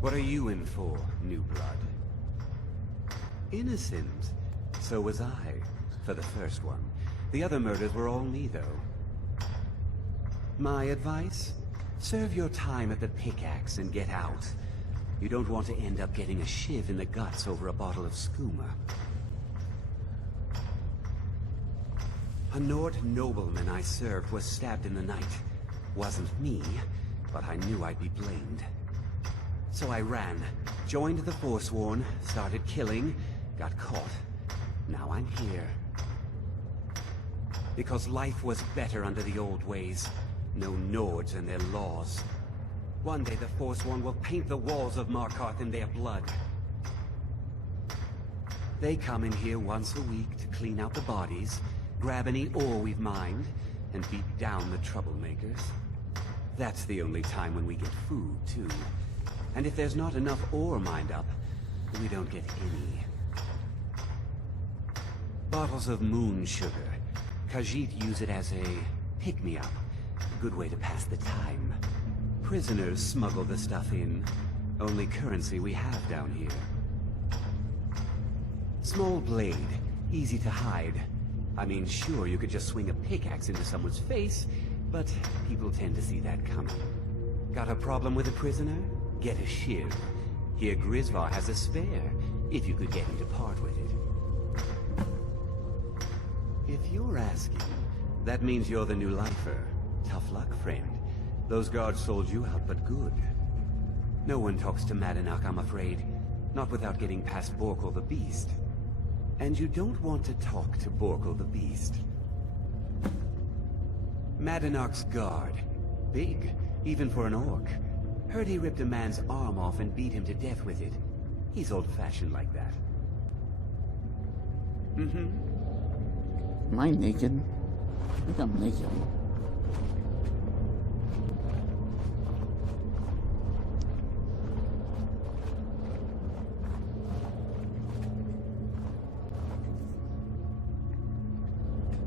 What are you in for, new blood? Innocent. So was I, for the first one. The other murders were all me, though. My advice? Serve your time at the pickaxe and get out. You don't want to end up getting a shiv in the guts over a bottle of skooma. A Nord nobleman I served was stabbed in the night. Wasn't me, but I knew I'd be blamed. So I ran, joined the Forsworn, started killing, got caught. Now I'm here. Because life was better under the old ways. No Nords and their laws. One day the Forsworn will paint the walls of Markarth in their blood. They come in here once a week to clean out the bodies, grab any ore we've mined, and beat down the troublemakers. That's the only time when we get food, too. And if there's not enough ore mined up, we don't get any. Bottles of moon sugar. Khajiit use it as a pick-me-up. A good way to pass the time. Prisoners smuggle the stuff in. Only currency we have down here. Small blade. Easy to hide. I mean, sure, you could just swing a pickaxe into someone's face, but people tend to see that coming. Got a problem with a prisoner? Get a shiv. Here Grisvar has a spare, if you could get him to part with it. If you're asking, that means you're the new lifer. Tough luck, friend. Those guards sold you out, but good. No one talks to Madanach, I'm afraid. Not without getting past Borkul the Beast. And you don't want to talk to Borkul the Beast. Madanach's guard. Big, even for an orc. Heard he ripped a man's arm off and beat him to death with it. He's old-fashioned like that. Mm-hmm. Am I naked? I think I'm naked.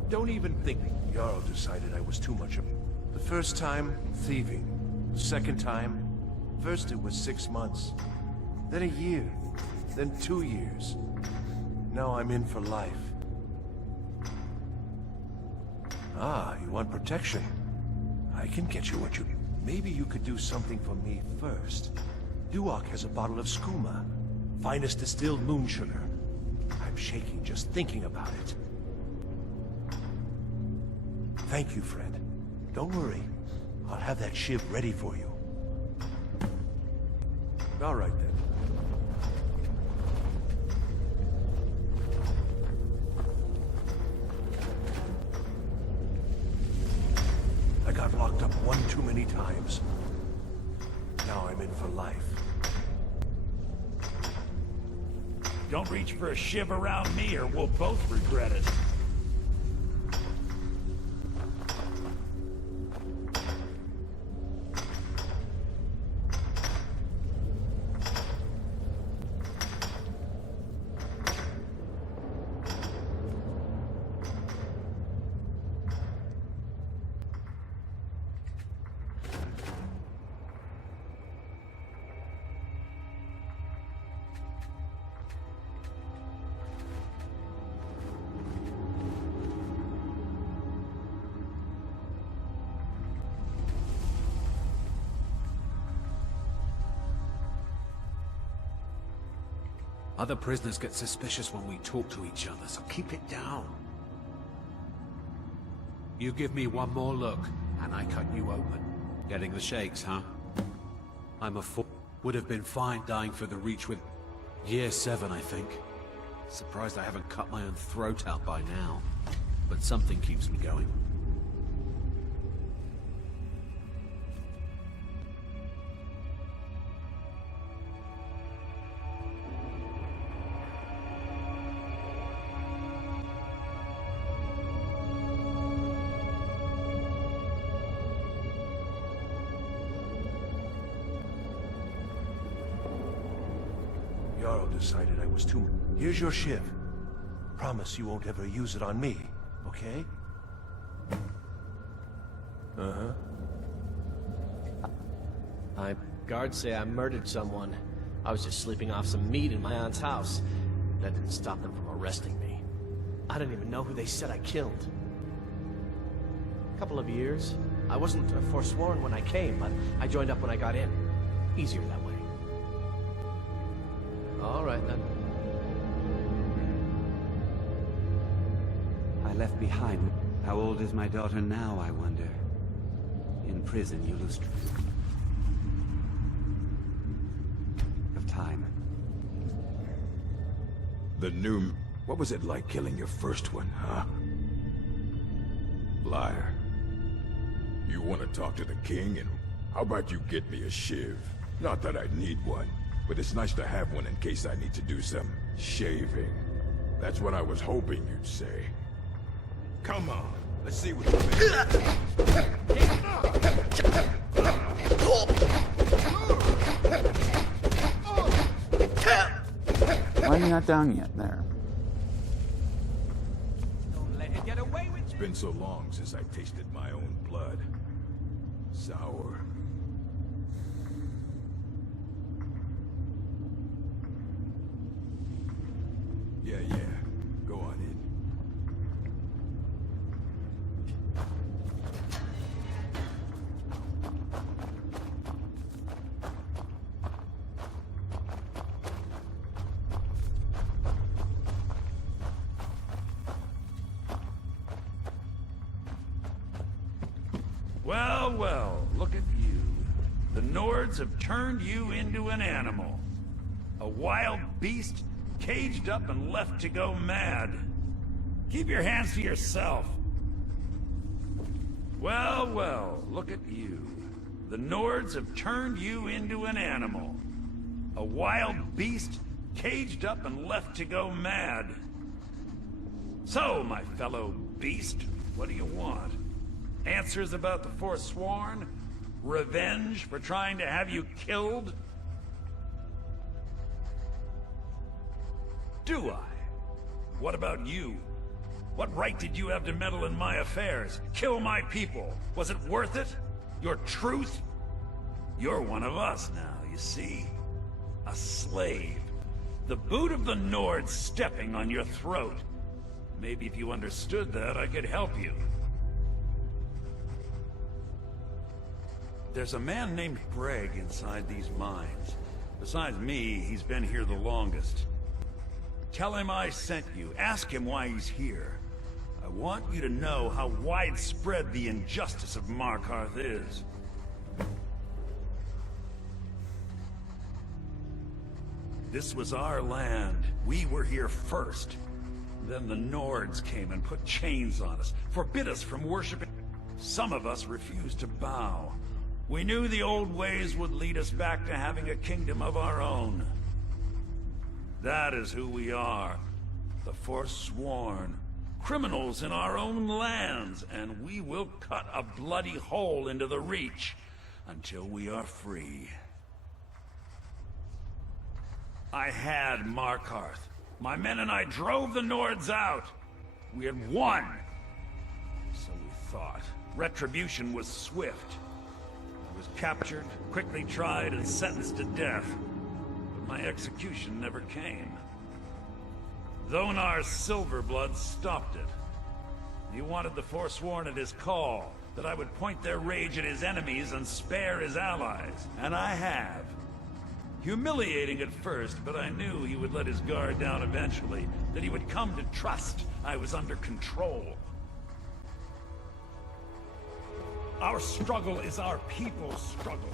Don't even think. Jarl decided I was too much of... The first time, thieving. The second time, first it was 6 months. Then a year. Then 2 years. Now I'm in for life. Ah, you want protection? I can get you what you... Maybe you could do something for me first. Duak has a bottle of skooma. Finest distilled moon sugar. I'm shaking just thinking about it. Thank you, friend. Don't worry. I'll have that shiv ready for you. All right, then. I got locked up one too many times. Now I'm in for life. Don't reach for a shiv around me or we'll both regret it. Other prisoners get suspicious when we talk to each other, so keep it down. You give me one more look, and I cut you open. Getting the shakes, huh? I'm a fool. Would have been fine dying for the Reach with... Year 7, I think. Surprised I haven't cut my own throat out by now. But something keeps me going. Jarl decided I was too... Here's your shiv. Promise you won't ever use it on me, okay? Uh-huh. Guards say I murdered someone. I was just sleeping off some meat in my aunt's house. That didn't stop them from arresting me. I don't even know who they said I killed. A couple of years. I wasn't forsworn when I came, but I joined up when I got in. Easier that way. All right, then. I left behind. How old is my daughter now, I wonder? In prison, you lose of time. The new... What was it like killing your first one, huh? Liar. You want to talk to the king, and how about you get me a shiv? Not that I need one, but it's nice to have one in case I need to do some shaving. That's what I was hoping you'd say. Come on, let's see what you Why are you not down yet there? It's been so long since I tasted my own blood. Sour. Yeah, go on in. Well, well, look at you. The Nords have turned you into an animal. A wild beast, caged up and left to go mad. Keep your hands to yourself. Well, well, look at you. The Nords have turned you into an animal. A wild beast, caged up and left to go mad. So, my fellow beast, what do you want? Answers about the Forsworn? Revenge for trying to have you killed? Do I? What about you? What right did you have to meddle in my affairs? Kill my people? Was it worth it? Your truth? You're one of us now, you see? A slave. The boot of the Nords stepping on your throat. Maybe if you understood that, I could help you. There's a man named Breg inside these mines. Besides me, he's been here the longest. Tell him I sent you. Ask him why he's here. I want you to know how widespread the injustice of Markarth is. This was our land. We were here first. Then the Nords came and put chains on us, forbid us from worshiping. Some of us refused to bow. We knew the old ways would lead us back to having a kingdom of our own. That is who we are. The Forsworn. Criminals in our own lands, and we will cut a bloody hole into the Reach until we are free. I had Markarth. My men and I drove the Nords out. We had won. So we thought. Retribution was swift. I was captured, quickly tried, and sentenced to death. But my execution never came. Zonar's Silverblood stopped it. He wanted the Forsworn at his call, that I would point their rage at his enemies and spare his allies. And I have. Humiliating at first, but I knew he would let his guard down eventually, that he would come to trust I was under control. Our struggle is our people's struggle.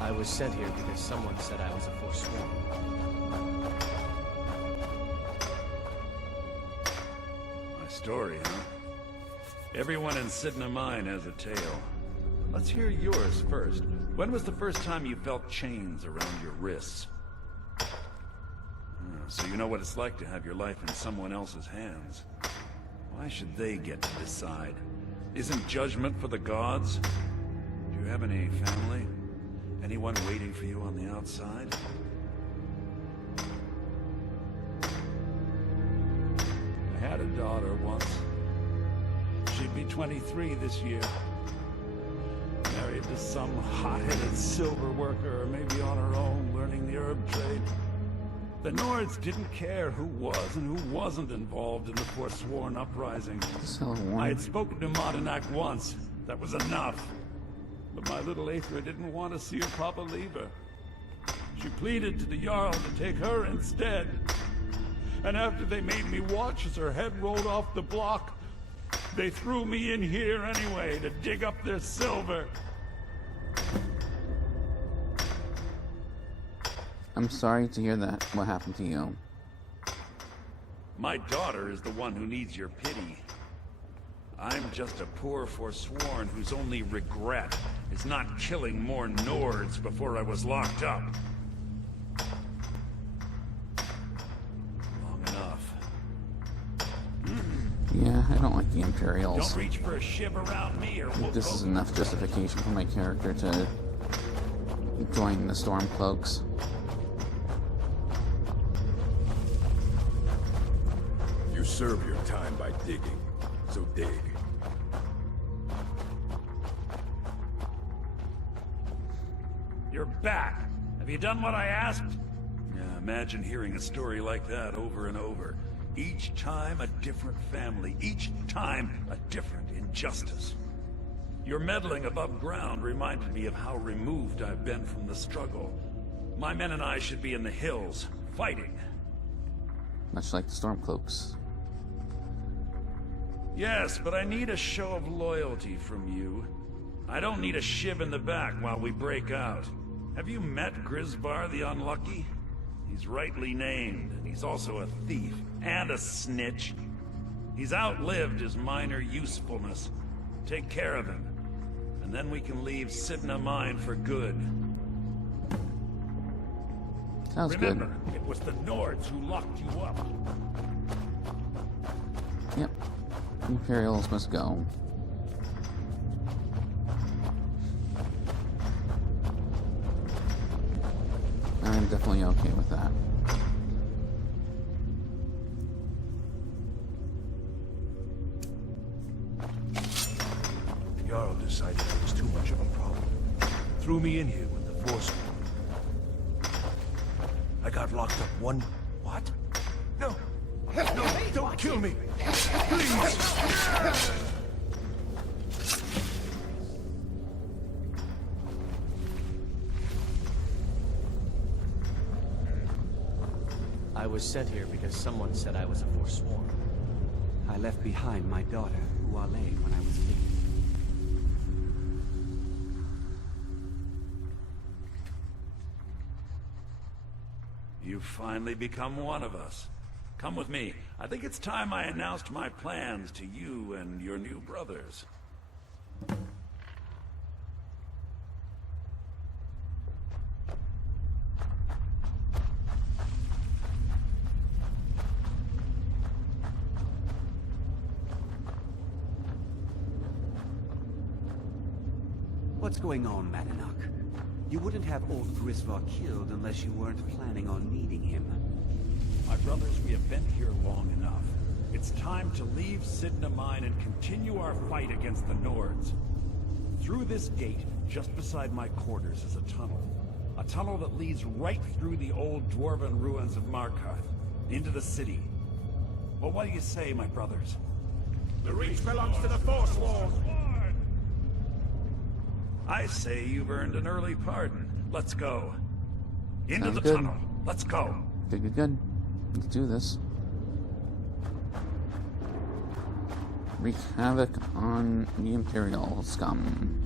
I was sent here because someone said I was a Forsworn. My story, huh? Everyone in Sidna Mine has a tale. Let's hear yours first. When was the first time you felt chains around your wrists? So you know what it's like to have your life in someone else's hands. Why should they get to decide? Isn't judgment for the gods? Do you have any family? Anyone waiting for you on the outside? I had a daughter once. She'd be 23 this year. Married to some hot-headed silver worker, or maybe on her own, learning the herb trade. The Nords didn't care who was and who wasn't involved in the Forsworn uprising. So I had spoken to Madanak once. That was enough. But my little Aethra didn't want to see her papa leave her. She pleaded to the Jarl to take her instead. And after they made me watch as her head rolled off the block, they threw me in here anyway to dig up their silver. I'm sorry to hear that. What happened to you? My daughter is the one who needs your pity. I'm just a poor Forsworn whose only regret is not killing more Nords before I was locked up. Long enough. Yeah, I don't like the Imperials. Don't reach for a shiv around me or we'll This is go. enough justification for my character to join the Stormcloaks. You serve your time by digging, so dig. You're back. Have you done what I asked? Yeah, imagine hearing a story like that over and over. Each time a different family, each time a different injustice. Your meddling above ground reminded me of how removed I've been from the struggle. My men and I should be in the hills, fighting. Much like the Stormcloaks. Yes, but I need a show of loyalty from you. I don't need a shiv in the back while we break out. Have you met Grisvar the Unlucky? He's rightly named, and he's also a thief and a snitch. He's outlived his minor usefulness. Take care of him, and then we can leave Sidna Mine for good. Sounds Remember, it was the Nords who locked you up. good. Yep. Imperials must go. I'm definitely okay with that. The Jarl decided I was too much of a problem. Threw me in here with the Forsworn. I got locked up one... What? No! No, don't kill me! Please! I was sent here because someone said I was a Forsworn. I left behind my daughter, Uale, when I was 8. You've finally become one of us. Come with me. I think it's time I announced my plans to you and your new brothers. What's going on, Madanak? You wouldn't have old Grisvar killed unless you weren't planning on needing him. My brothers, we have been here long enough. It's time to leave Sidna Mine and continue our fight against the Nords. Through this gate, just beside my quarters, is a tunnel. A tunnel that leads right through the old dwarven ruins of Markarth, into the city. Well, what do you say, my brothers? The Reach belongs to the Forsworn! I say you've earned an early pardon. Let's go. Into Sounds the good. tunnel. Let's go. Good, good, good. Let's do this. Wreak havoc on the Imperial scum.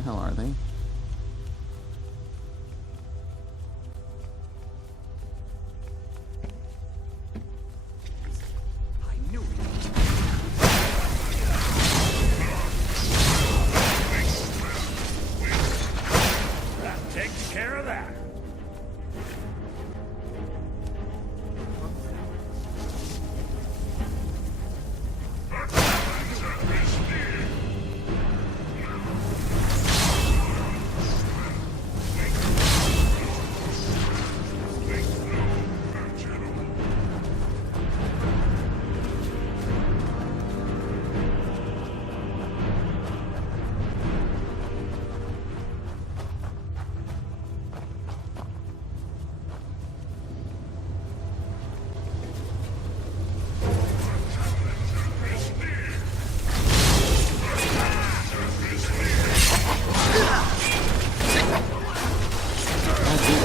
the hell are they? I knew it. That takes care of that.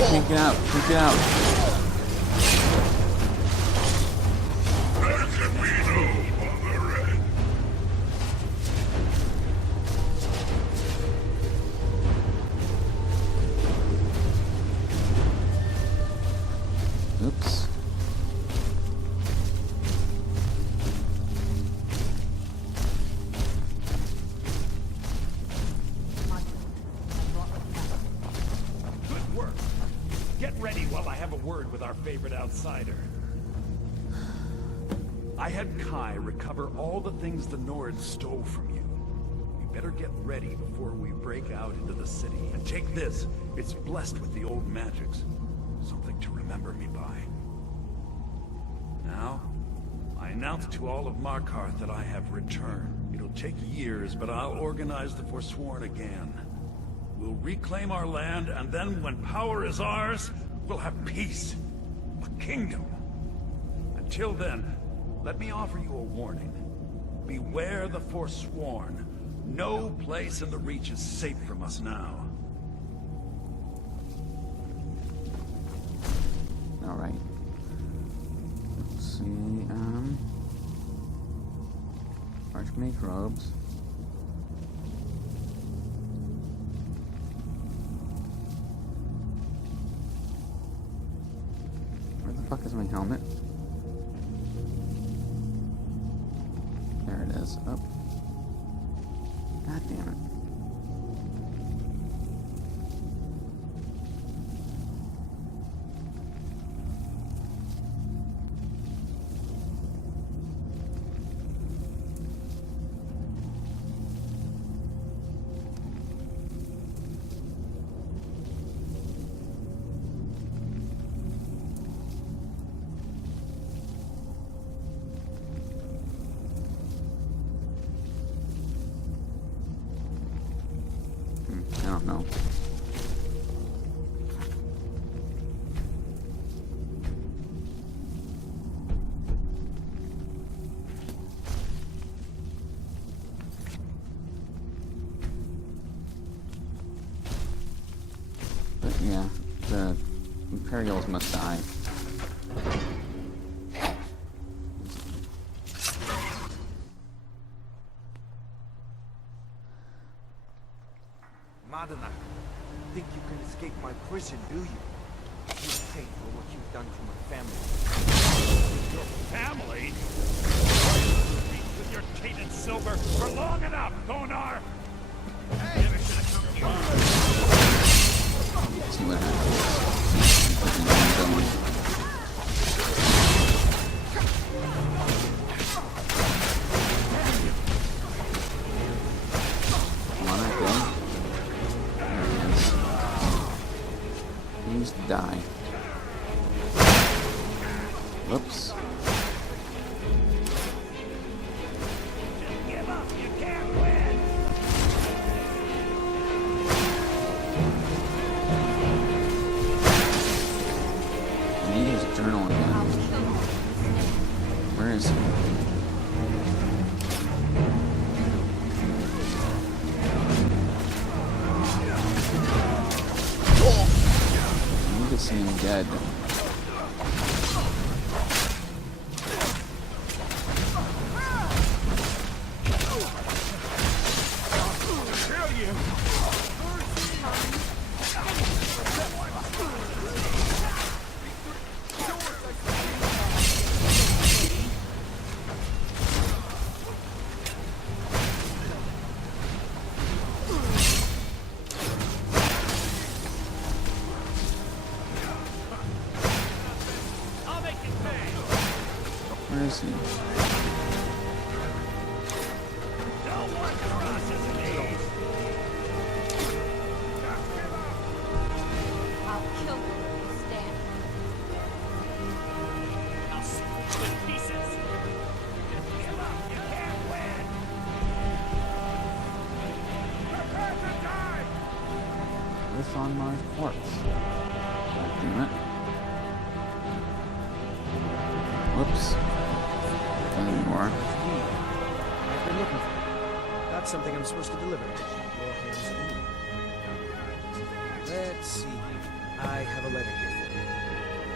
Can't get out. Can't get out. Oops. Good work. Get ready while I have a word with our favorite outsider. I had Kai recover all the things the Nords stole from you. We better get ready before we break out into the city. And take this. It's blessed with the old magics. Something to remember me by. Now, I announce to all of Markarth that I have returned. It'll take years, but I'll organize the Forsworn again. We'll reclaim our land, and then when power is ours, we'll have peace. A kingdom. Until then, let me offer you a warning. Beware the Forsworn. No place in the Reach is safe from us now. Alright. Let's see, Archmage robes. Where the fuck is my helmet? There it is. Oh. God damn it. I don't know. But yeah, the Imperials must die. Madana, think you can escape my prison, do you? You'll pay for what you've done to my family. Your family? With your tainted silver for long enough, Thonar! Never should have come here. See what happens. Come on, I go. Please die. Whoops. Give up, you can't win! I need his journal again. Where is he? I need to see him dead. see. I'll kill you where you stand. I'll split you in pieces. Give up. You can't win. Prepare to die. This on my corpse. God damn it. Whoops. Not anymore. I've been looking for it. Got something I'm supposed to deliver. Your hands only. Let's see. I have a letter here for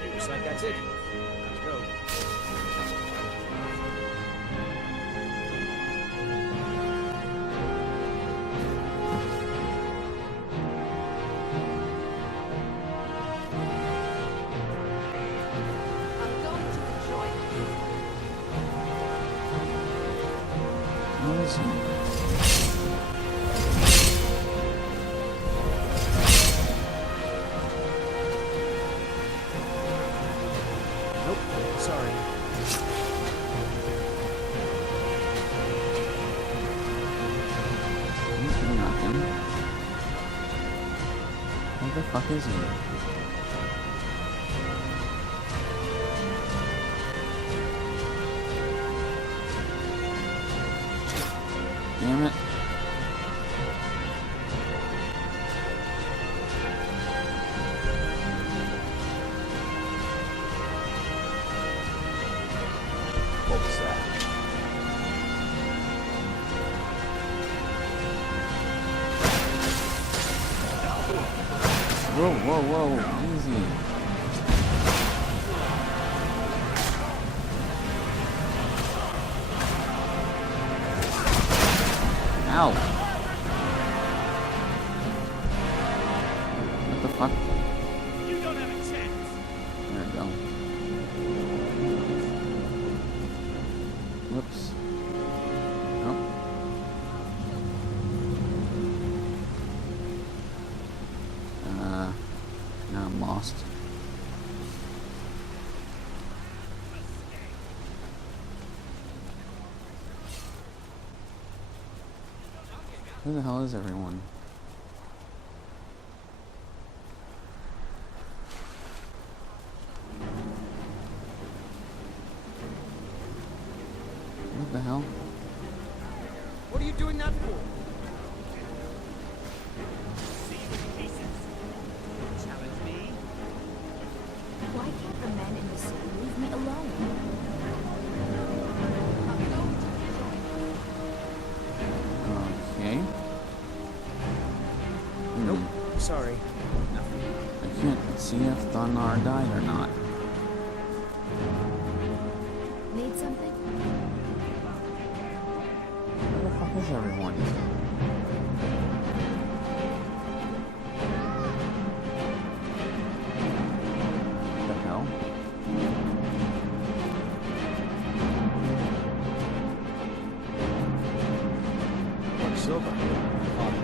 you. Looks like that's it. Got to go. I'm going to enjoy it. Where is he? Nope. Sorry. Nothing. Where the fuck is he? Damn it. What was that? Whoa, whoa, whoa. Easy. Ow. What the fuck? You don't have a chance. There we go. Whoops. Nope. Now I'm lost. Who the hell is everyone? What the hell? What are you doing that for? See you in pieces. Challenge me. Why can't the men in the city leave me alone? I'm going to enjoy it. Okay. Nope. Sorry. Nothing. I can't see if Thunar died or not. Need something? Where the fuck is everyone? What the hell? Mark Silva. Father.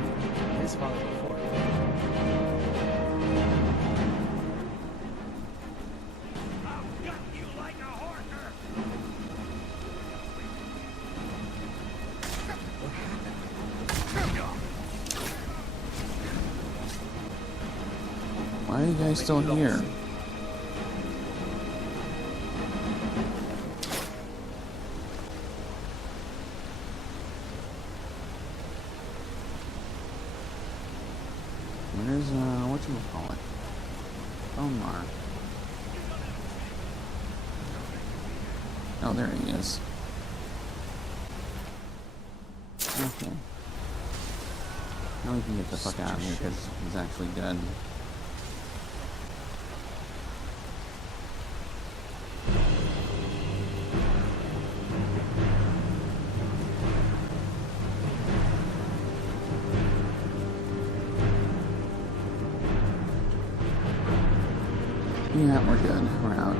His father before. I'll gut you like a horker. Why are you guys still here? Where's, whatchamacallit? Omar. Oh, there he is. Okay. Now we can get the fuck out of here because he's actually dead. Yeah, we're good. We're out.